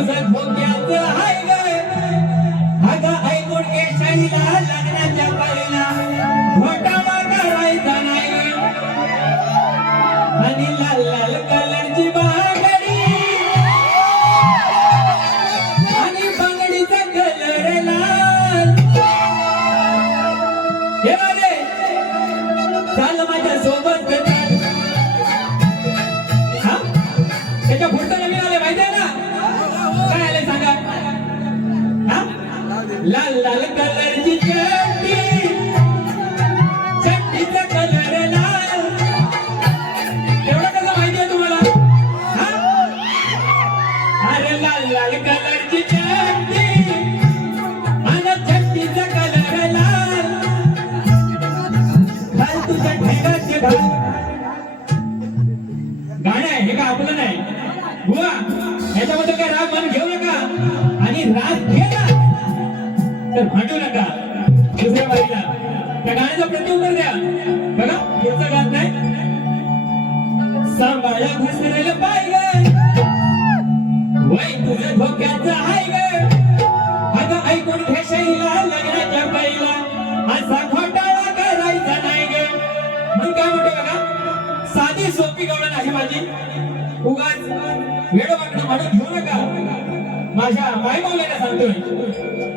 तुझं धोक्याचं हाय ग अगं ऐकून केशाईला लग्नाच्या पहिला घोटाळा करायचा नाही आणि लाल लाल कलरची बांगडी आणि बांगडीचा कलर लाल हे वाले चाल माझ्या सोबत हा त्याच्या फोटो नवीन आले माहिती आहे ना काय आले सांगा हा लाल लाल कलरची चड्डी चड्डीचा कलर लाल एवढं कसं माहिती आहे तुम्हाला हा अरे लाल लाल कलरची चड्डी आणि चड्डीचा कलर लाल घाल तुझ्या ठेंगाचे घाल गाणं आहे हे का आपलं नाही बुवा याच्याबद्दल काय राग मान घेऊ नका आणि राग घेला तर भांडू नका दुसऱ्या बाईला त्या गाण्याचं प्रत्युत्तर द्या बघा पुढचं गात नाही सांभाळा घसरेल पाहिजे वय तुझं धोक्याचं हाय ग अगं ऐकून घेशाईला लग्नाच्या पहिला असा घोटाळा करायचा नाही ग म्हणून काय म्हणतो बघा साधी सोपी गवळण आहे माझी उगाच वेडवाकडे म्हणून घेऊ नका माझ्या मायबापाला सांगतोय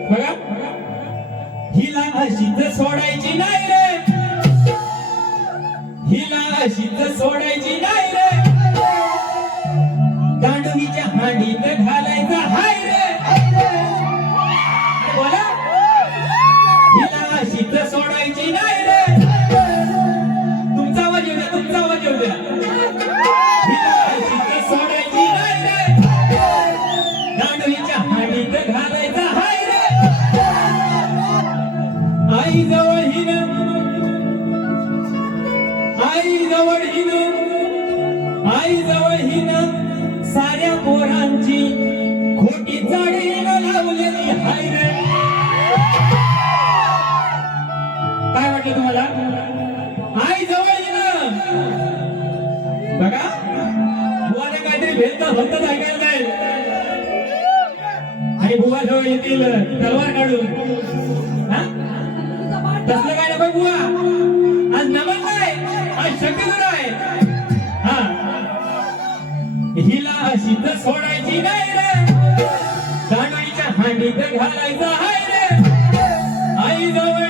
बघा हिला अशीच सोडायची नाही रे हिला अशीच सोडायची नाही रे दांडवीच्या हांडीत घालायचा हाय रे बोला हिला अशीच सोडायची नाही रे तुमचा आवाज येऊ द्या तुमचा आवाज येऊ द्या हिला अशीच सोडायची नाही रे दांडवीच्या हांडीत घालायचा हाय रे आई जवळ हिन आई जवळ हिन आई जवळ हिन साऱ्या पोरांची खोटी चाळीन लावलेली हाय रे काय वाटलं तुम्हाला आई जवळ हिन बघा बुवाने काहीतरी भेटता भलतच ऐकायला जाईल आणि बुवा जवळ येतील तलवार काढून हा तसलं काय नको बुवा आज नमन नाही आज शक्यतो आहे हा हिला अशीच सोडायची नाही रे दांडवीच्या हांडीत घालायचा हाय रे आई जवळ